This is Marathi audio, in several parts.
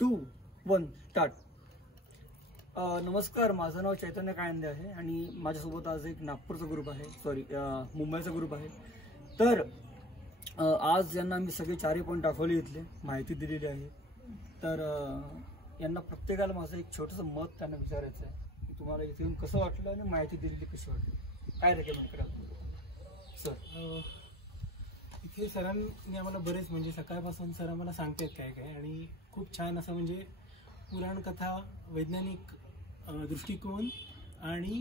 2, 1 स्टार्ट. नमस्कार, माझं नाव चैतन्य कायंदे आहे आणि माझ्यासोबत आज एक नागपूरचा ग्रुप आहे, मुंबईचा ग्रुप आहे. तर आज यांना मी सगळे 4 पॉईंट दाखवले, इथले माहिती दिलेली आहे. तर यांना प्रत्येकाला माझं एक छोटंसं मत त्यांना विचारायचं आहे की तुम्हाला इथे येऊन कसं वाटलं आणि माहिती दिलेली कशी वाटली, काय रेकमेंड कराल सर? इथे सरांनी आम्हाला बरेच म्हणजे सकाळपासून सर आम्हाला सांगतात काय काय, आणि खूप छान असं म्हणजे पुराणकथा, वैज्ञानिक दृष्टिकोन आणि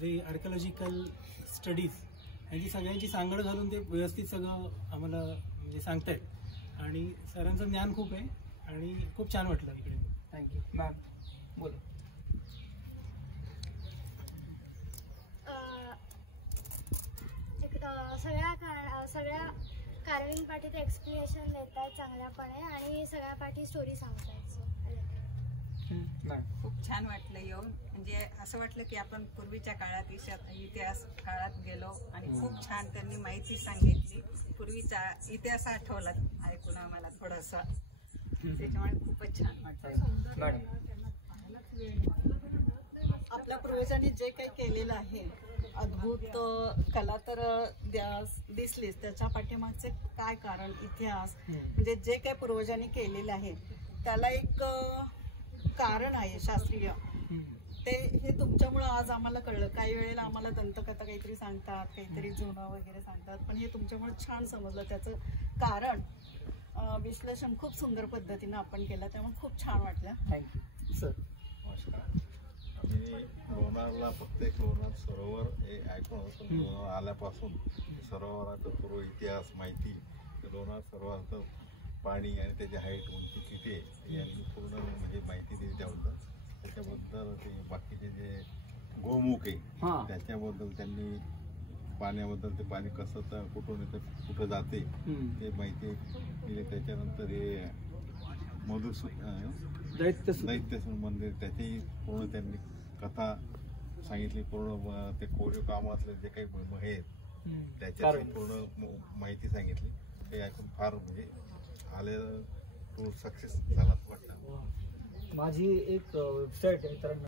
जे आर्किओलॉजिकल स्टडीज यांची सगळ्यांची सांगड घालून ते व्यवस्थित सगळं आम्हाला म्हणजे सांगतायत. आणि सरांचं ज्ञान खूप आहे आणि खूप छान वाटलं इकडे. थँक्यू. मॅम बोला. सगळ्या कार्विंग पाठी ते एक्सप्लेनेशन देतात चांगल्यापणे आणि सगळ्या पाठी स्टोरी सांगतात. खूप छान वाटलं येऊन. म्हणजे असं वाटलं की आपण पूर्वीच्या काळात इतिहास काळात गेलो आणि खूप छान त्यांनी माहिती सांगितली. पूर्वीचा इतिहास आठवला ऐकून आम्हाला थोडासा, त्याच्यामुळे खूपच छान वाटलं. आपल्या पूर्वजांनी जे काही केलेलं आहे, अद्भुत कला तर दिसलीच, त्याच्या पाठीमागचे काय कारण, इतिहास, म्हणजे जे काही पूर्वजांनी केलेलं आहे त्याला एक कारण आहे शास्त्रीय. ते हे तुमच्यामुळं आज आम्हाला कळलं. काही वेळेला आम्हाला दंतकथा काहीतरी सांगतात, काहीतरी जुनं वगैरे सांगतात, पण हे तुमच्यामुळे छान समजलं. त्याचं कारण विश्लेषण खूप सुंदर पद्धतीनं आपण केलं, त्यामुळे खूप छान वाटलं. Thank you sir. नमस्कार. आम्ही लोणारला प्रत्येक लोणार सरोवर हे ऐकून होतो. लोणार आल्यापासून सरोवराचा पूर्व इतिहास माहिती, लोणार सरोवराचं पाणी आणि त्याची हाईट, उंची किती आहे यांनी पूर्ण म्हणजे माहिती दिली त्याबद्दल. त्याच्याबद्दल ते बाकीचे जे गोमुख आहे त्याच्याबद्दल त्यांनी, पाण्याबद्दल ते पाणी कसं तर कुठून येतं, कुठं जाते ते माहिती दिली. त्याच्यानंतर हे दैत्य मंदिर, त्याची पूर्ण त्यांनी कथा सांगितली. पूर्ण ते कोरीव कामातले जे काही आहेत त्याच्याची पूर्ण माहिती सांगितली. ते ऐकून फार म्हणजे आलेलं टूर सक्सेस झाला वाटतं. माझी एक वेबसाईट आहे, तर